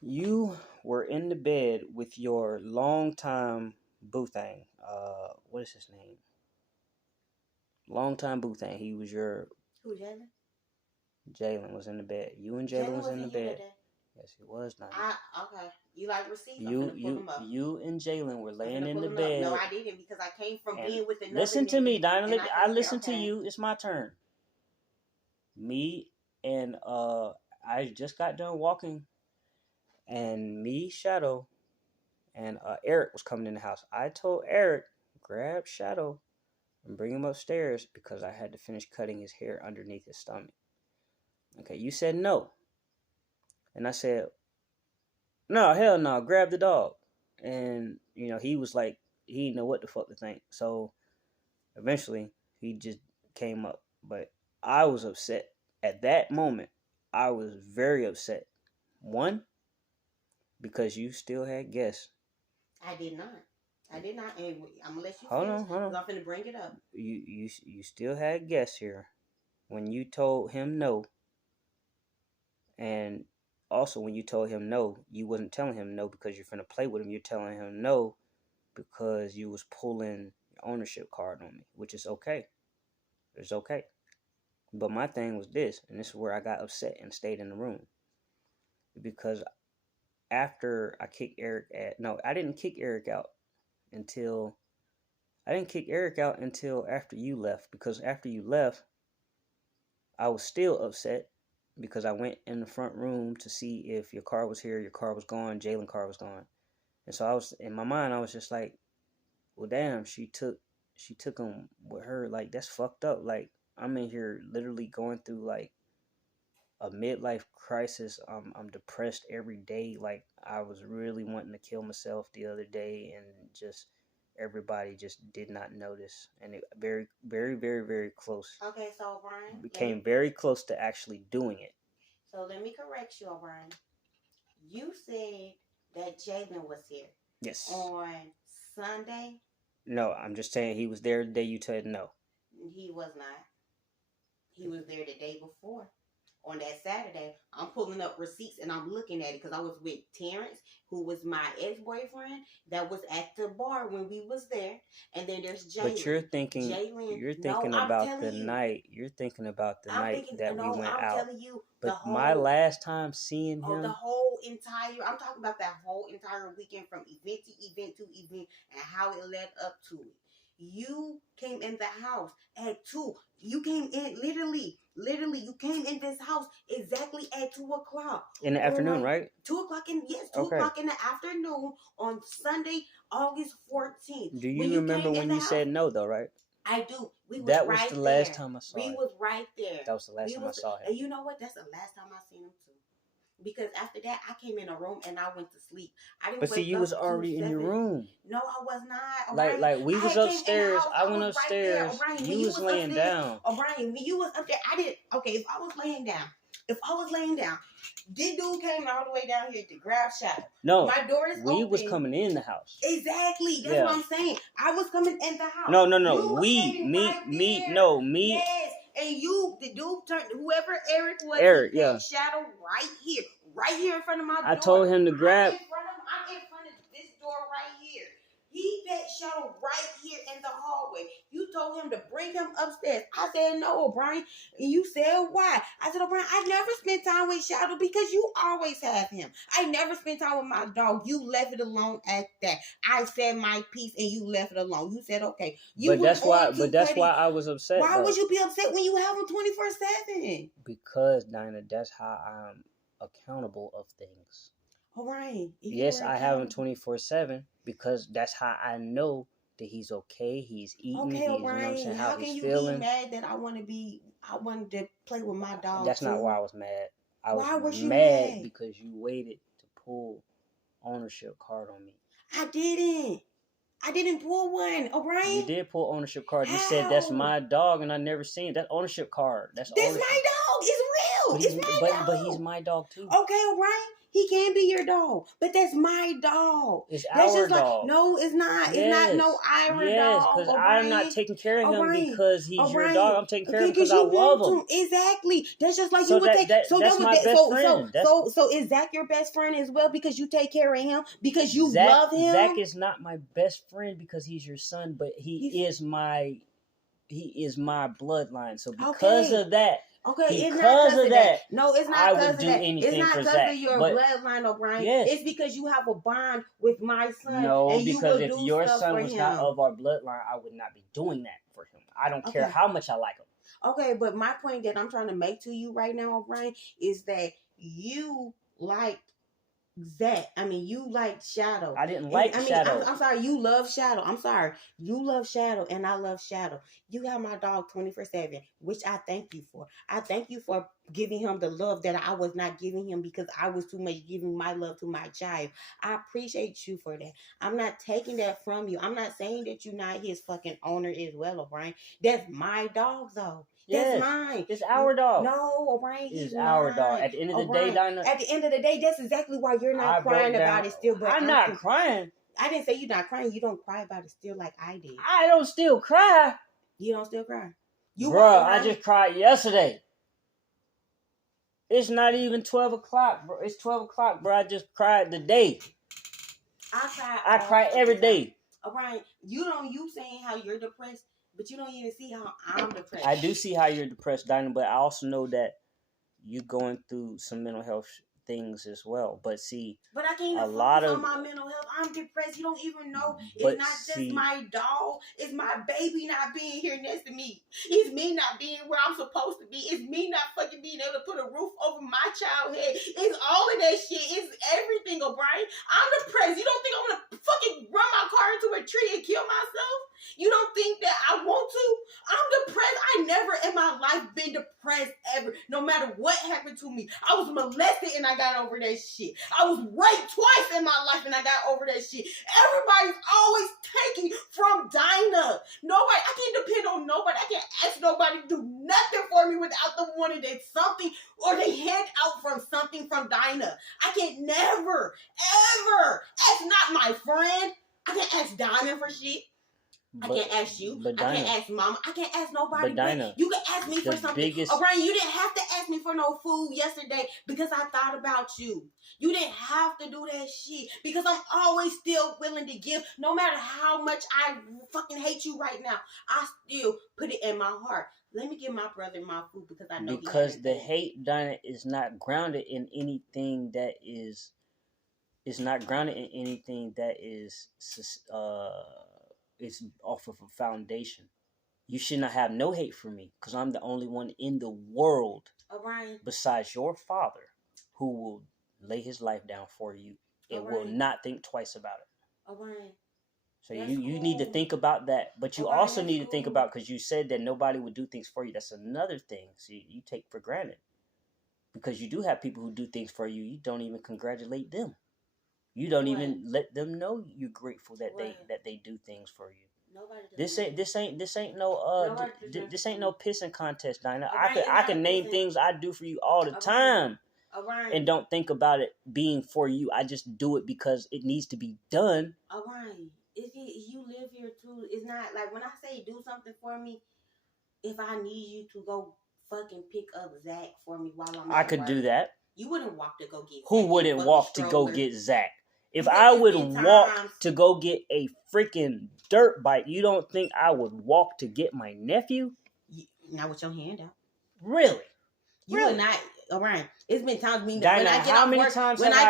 You were in the bed with your longtime boo thing. What is his name? Longtime boo thing. He was your Who, Jalen? Jalen was in the bed. You and Jalen was in the bed. Yes, he was not. Okay. You like receipts? I'm gonna pull them up. You and Jalen were laying in the bed. No, I didn't because I came from being with another. Listen to me, Dinah. I listen to you. It's my turn. Me and I just got done walking, and me, Shadow, and Eric was coming in the house. I told Eric, grab Shadow and bring him upstairs because I had to finish cutting his hair underneath his stomach. Okay, you said no. And I said, no, hell no, grab the dog. And, he was like, he didn't know what the fuck to think. So eventually he just came up. But I was upset. At that moment, I was very upset. One, because you still had guests. I did not. And I'm gonna let you hold finish. on. I'm finna bring it up. You still had guests here when you told him no. And also when you told him no, you wasn't telling him no because you're finna play with him. You're telling him no because you was pulling your ownership card on me, which is okay. It's okay. But my thing was this, and this is where I got upset and stayed in the room. Because after I kicked Eric I didn't kick Eric out until after you left. Because after you left, I was still upset because I went in the front room to see if your car was here, your car was gone, Jalen's car was gone. And so I was, in my mind, I was just like, well, damn, she took him with her. Like, that's fucked up. Like, I'm in here literally going through like a midlife crisis. I'm depressed every day. Like, I was really wanting to kill myself the other day, and just everybody just did not notice, and it very, very, very, very close. Okay, so Brian became very close to actually doing it. So let me correct you, Brian. You said that Jalen was here. Yes. On Sunday. No, I'm just saying he was there the day you said no. He was not. He was there the day before. On that Saturday, I'm pulling up receipts and I'm looking at it because I was with Terrence, who was my ex-boyfriend, that was at the bar when we was there. And then there's Jalen. But you're thinking about the night. You're thinking about the night that we went out. I'm telling you. But my last time seeing him. I'm talking about that whole entire weekend from event to event to event and how it led up to it. You came in the house at 2. You came in literally, you came in this house exactly at 2 o'clock. In the afternoon, right? 2 o'clock 2 o'clock in the afternoon on Sunday, August 14th. Do you remember when you said no, though, right? I do. That was the last time I saw him. We was right there. That was the last time I saw him. And you know what? That's the last time I seen him too. Because after that, I came in a room and I went to sleep. I didn't. But see, you was already in your room. No, I was not. Like we was upstairs. I went upstairs. Right you was laying down. O'Brien, when you was up there, I didn't. Okay, if I was laying down, this dude came all the way down here to grab Shadow. No, my door is open. We was coming in the house. Exactly. That's what I'm saying. I was coming in the house. No. Me. Yes. And you, the dude turned, whoever Eric was, Shadow right here in front of my door. I told him to grab. I'm in front of this door right here. He pet Shadow right here in the hallway. You told him to bring him upstairs. I said, no, O'Brien. And you said, why? I said, O'Brien, I never spent time with Shadow because you always have him. I never spent time with my dog. You left it alone at that. I said my piece and you left it alone. You said, okay. That's why I was upset. Why would you be upset when you have him 24/7? Because, Dinah, that's how I'm accountable of things. O'Brien. Yes, I have him 24/7 because that's how I know that he's okay. He's eating. Okay, he's, O'Brien. How can you be mad that I wanted to play with my dog? That's not why I was mad. Why was you mad? Because you waited to pull ownership card on me. I didn't pull one, O'Brien. You did pull ownership card. You said that's my dog, and I never seen it. That ownership card. That's my dog. It's real. It's my dog. But he's my dog too. Okay, O'Brien. He can be your dog, but that's my dog. It's That's our just like, dog. no, it's not. It's not no our Yes, dog. because I'm not taking care of him because he's your dog. I'm taking care of him because I love him. Exactly. That's just like So you would take. that's my best friend. So is Zach your best friend as well because you take care of him because you love him? Zach is not my best friend because he's your son, but he is my bloodline. So because of that. Okay, because of that. No, it's not. I would do anything for Zach. It's not because of your bloodline, O'Brien. Yes. It's because you have a bond with my son. No, and you because will if do your stuff son for was him. not of our bloodline, I would not be doing that for him. I don't care how much I like him. Okay, but my point that I'm trying to make to you right now, O'Brien, is that you like Zach. I mean, you like Shadow. I didn't like Shadow. I'm sorry. You love Shadow. I'm sorry. You love Shadow, and I love Shadow. You have my dog 24/7, which I thank you for. I thank you for giving him the love that I was not giving him because I was too much giving my love to my child. I appreciate you for that. I'm not taking that from you. I'm not saying that you're not his fucking owner as well, O'Brien. That's my dog, though. That's mine. It's our dog. No, O'Brien, it's our dog. At the end of the day, Dinah. At the end of the day, that's exactly why you're not crying about it still. But I'm not crying. I didn't say you're not crying. You don't cry about it still like I did. I don't still cry. You don't still cry. Bruh, I just cried yesterday. It's not even 12 o'clock, bro. It's 12 o'clock, bro. I just cried today. I cry every day. O'Brien, you saying how you're depressed, but you don't even see how I'm depressed. I do see how you're depressed, Dinah, but I also know that you're going through some mental health things as well. But see, I can't even focus on my mental health. I'm depressed. You don't even know. It's not just my dog. It's my baby not being here next to me. It's me not being where I'm supposed to be. It's me not fucking being able to put a roof over my child's head. It's all of that shit. It's everything, O'Brien. I'm depressed. You don't think I'm gonna fucking run my car into a tree and kill myself? You don't think that I want to? I'm depressed. I never in my life been depressed ever. No matter what happened to me. I was molested and I got over that shit. I was raped twice in my life and I got over that shit. Everybody's always taking from Dinah. Nobody, I can't depend on nobody. I can't ask nobody to do nothing for me without them wanting that something or they hand out from something from Dinah. I can't never, ever ask not my friend. I can't ask Dinah for shit. I can't ask you. I can't ask Mama. I can't ask nobody. But Dinah, you can ask me for something. O'Brien, you didn't have to ask me for no food yesterday because I thought about you. You didn't have to do that shit because I'm always still willing to give. No matter how much I fucking hate you right now, I still put it in my heart. Let me give my brother my food because I know because the hate, Dinah, is not grounded in anything that is. It's not grounded in anything that is. It's off of a foundation. You should not have no hate for me because I'm the only one in the world besides your father who will lay his life down for you and will not think twice about it. So you need to think about that. But you also need to think about, because you said that nobody would do things for you. That's another thing. See, you take for granted. Because you do have people who do things for you. You don't even congratulate them. You don't even let them know you're grateful that they do things for you. This ain't no pissing contest, Dinah. I can name things I do for you all the time, and don't think about it being for you. I just do it because it needs to be done. You live here too. It's not like when I say do something for me. If I need you to go fucking pick up Zach for me while I'm I could do that. You wouldn't walk to go get. Who wouldn't walk to go get Zach? If I would walk to go get a freaking dirt bike, you don't think I would walk to get my nephew? Not with your hand out. Really? You would not, O'Brien. It's been times when I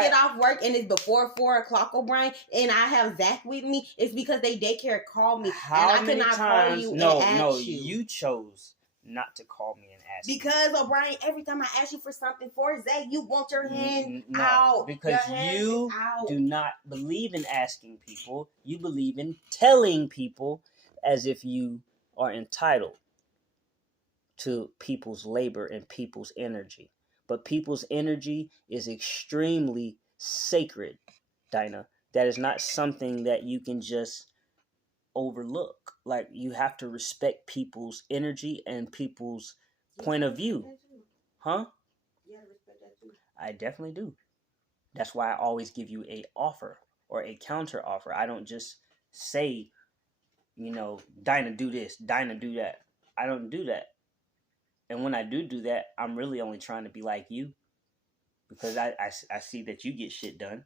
get off work and it's before 4:00, O'Brien, and I have Zach with me, it's because they daycare called me. How many times? No, you chose not to call me and ask because me. O'Brien, every time I ask you for something for Zach, you want your hand out. Because you do not believe in asking people. You believe in telling people as if you are entitled to people's labor and people's energy. But people's energy is extremely sacred, Dinah. That is not something that you can just overlook. Like, you have to respect people's energy and people's point of view. Huh? You gotta respect that too. I definitely do. That's why I always give you a offer or a counter offer. I don't just say, Dinah, do this, Dinah, do that. I don't do that. And when I do that, I'm really only trying to be like you, because I see that you get shit done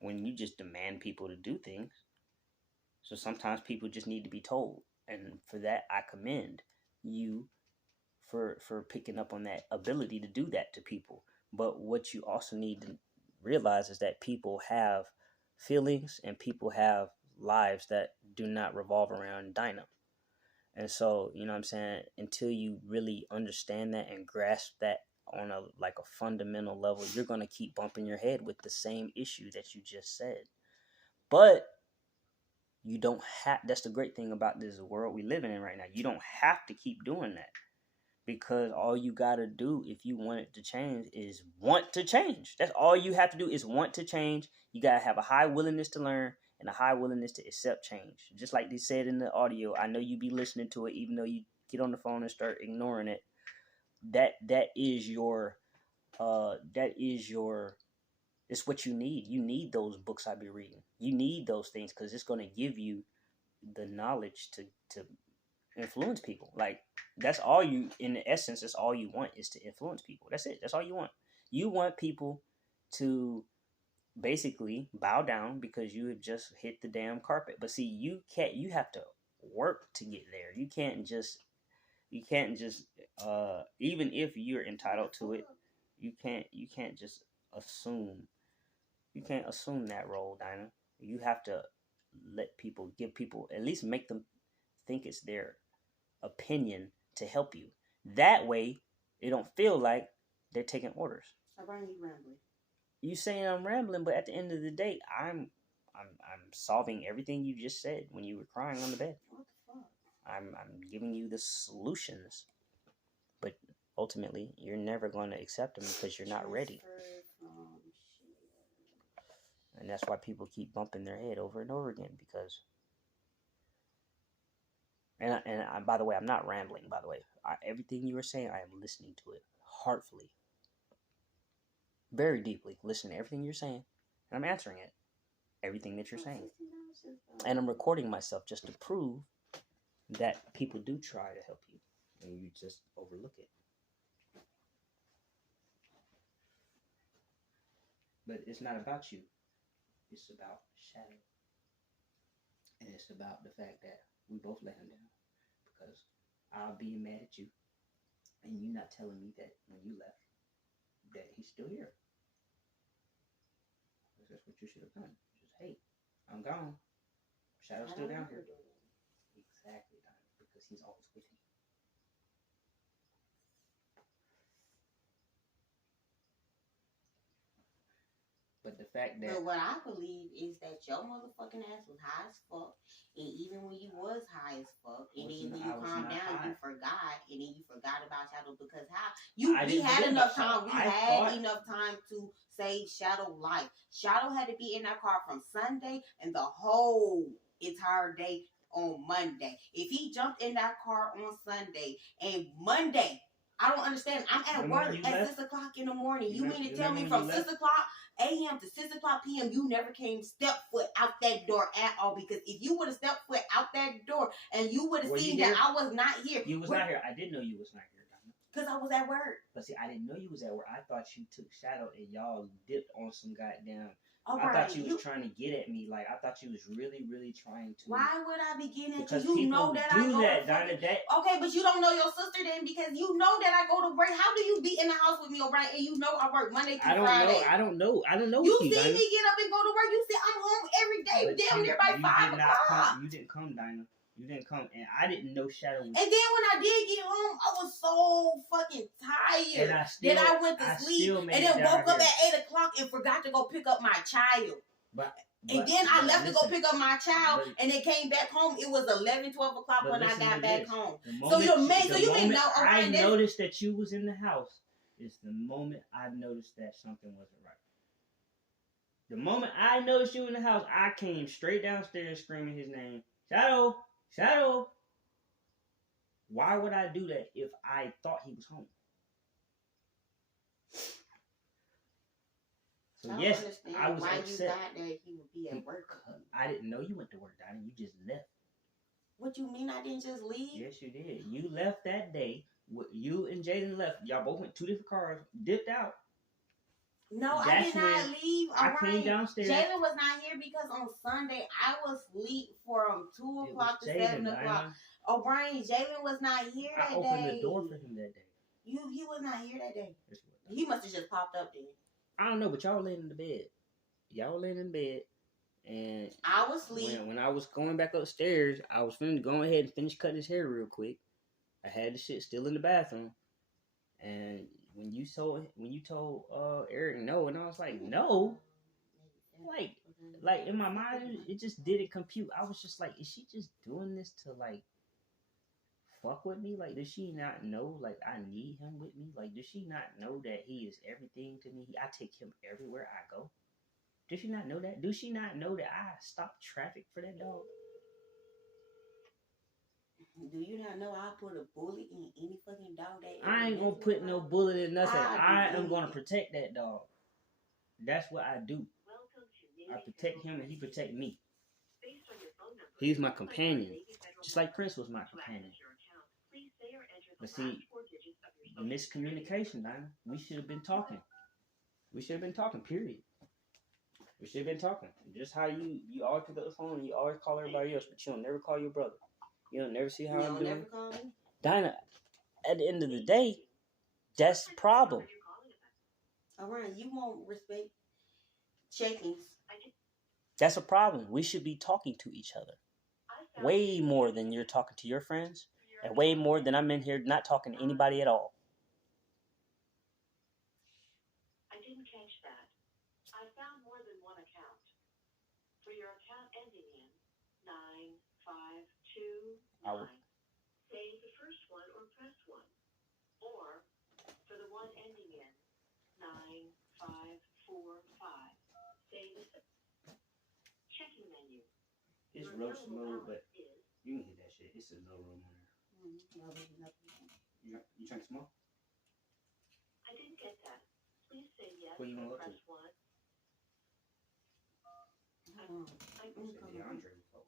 when you just demand people to do things. So sometimes people just need to be told. And for that, I commend you for picking up on that ability to do that to people. But what you also need to realize is that people have feelings and people have lives that do not revolve around Dinah. And so, you know what I'm saying, until you really understand that and grasp that on a fundamental level, you're going to keep bumping your head with the same issue that you just said. But you don't have, that's the great thing about this world we living in right now. You don't have to keep doing that, because all you got to do if you want it to change is want to change. That's all you have to do is want to change. You got to have a high willingness to learn and a high willingness to accept change. Just like they said in the audio, I know you be listening to it, even though you get on the phone and start ignoring it. That is your, it's what you need. You need those books I be reading. You need those things, because it's going to give you the knowledge to influence people. Like, that's all you, in the essence, that's all you want, is to influence people. That's it. That's all you want. You want people to basically bow down because you have just hit the damn carpet. But see, you have to work to get there. You can't just even if you're entitled to it, you can't just assume. You can't assume that role, Dinah. You have to give people, at least make them think it's their opinion to help you. That way, it don't feel like they're taking orders. I find you rambling. You saying I'm rambling, but at the end of the day, I'm solving everything you just said when you were crying on the bed. What the fuck? I'm giving you the solutions, but ultimately, you're never going to accept them because you're not ready. And that's why people keep bumping their head over and over again, because. And by the way, I'm not rambling, by the way. Everything you were saying, I am listening to it heartfully. Very deeply. Listening to everything you're saying. And I'm answering it. Everything that you're saying. And I'm recording myself just to prove that people do try to help you. And you just overlook it. But it's not about you. It's about Shadow. And it's about the fact that we both let him down, because I'll be mad at you, and you not telling me that when you left that he's still here. That's what you should have done. Just, hey, I'm gone. Shadow's still down here. Exactly, because he's always with you. But the fact that... But what I believe is that your motherfucking ass was high as fuck. And even when you was high as fuck, and then when you calmed down, you forgot. And then you forgot about Shadow, because we had enough time. We had enough time to save Shadow life. Shadow had to be in that car from Sunday and the whole entire day on Monday. If he jumped in that car on Sunday and Monday... I don't understand. I'm at work at 6 o'clock in the morning. You mean to tell me from 6 o'clock a.m. to 6 o'clock p.m. you never came step foot out that door at all? Because if you would have stepped foot out that door and you would have seen that I was not here. You was not here. I didn't know you was not here, Donna. Because I was at work. But see, I didn't know you was at work. I thought you took Shadow and y'all dipped on some goddamn... Oh, I thought you was trying to get at me. Like, I thought you was really, really trying to. Why would I be getting at because you? You know that I go that, Donna, Okay, but you don't know your sister then, because you know that I go to work. How do you be in the house with me, O'Brien, and you know I work Monday through Friday? I don't know. You see Dinah. Me get up and go to work. You see I'm home every day, but damn near by 5 o'clock. You didn't come, Dinah. You didn't come, and I didn't know Shadow was... And then when I did get home, I was so fucking tired that I went to sleep and then woke up at 8 o'clock and forgot to go pick up my child. And then I left to go pick up my child, and then came back home. It was 11, 12 o'clock when I got back home. So you didn't know. I noticed that you was in the house. It's the moment I noticed that something wasn't right. The moment I noticed you in the house, I came straight downstairs screaming his name. Shadow! Shadow! Why would I do that if I thought he was home? So yes, I was why upset. You thought that he would be at work. I didn't know you went to work, Donnie. You just left. What you mean? I didn't just leave? Yes, you did. You left that day. You and Jaden left. Y'all both went 2 different cars, dipped out. No, I did not leave. I came downstairs. Jalen was not here because on Sunday I was asleep from 2 o'clock to 7 o'clock. O'Brien, Jalen was not here that day. I opened the door for him that day. He was not here that day. He must have just popped up then. I don't know, but y'all were laying in the bed. Y'all were laying in bed. And I was asleep. When I was going back upstairs, I was finna go ahead and finish cutting his hair real quick. I had the shit still in the bathroom. And when you told Eric no, and I was like, no. Like in my mind, it just didn't compute. I was just like, is she just doing this to like fuck with me? Like, does she not know like I need him with me? Like, does she not know that he is everything to me? I take him everywhere I go. Does she not know that? Does she not know that I stop traffic for that dog? Do you not know I put a bullet in any fucking dog that I ain't gonna put no bullet in nothing. I am gonna protect that dog. That's what I do. I protect him and he protect me. He's my companion. Just like Prince was my companion. But see, miscommunication, man. We should have been talking. Period. We should have been talking. Just how you always pick up the phone and you always call everybody else, but you don't never call your brother. You don't never see how I'm doing. Never call me? Dinah, at the end of the day, that's the problem. Alright, you won't respect check-ins. That's a problem. We should be talking to each other. Way more than you're talking to your friends. And way more than I'm in here not talking to anybody at all. I didn't catch that. I found more than one account. For your account ending in 9529, say the first one or press 1. Or for the one ending in 9545, say the checking menu. It's real smooth, but you can hit that shit. It's a no room on there. You trying to smoke? I didn't get that. Please say yes or press 1. DeAndre was over goddamn $5.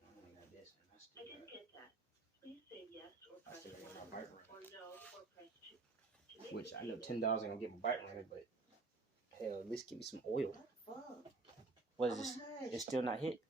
I only got this, and I still. I didn't get that. Please say yes or press 1 or no or press 2. Which I know $10 ain't gonna get my bike running, but hell, at least give me some oil. What is this? It's still not hit.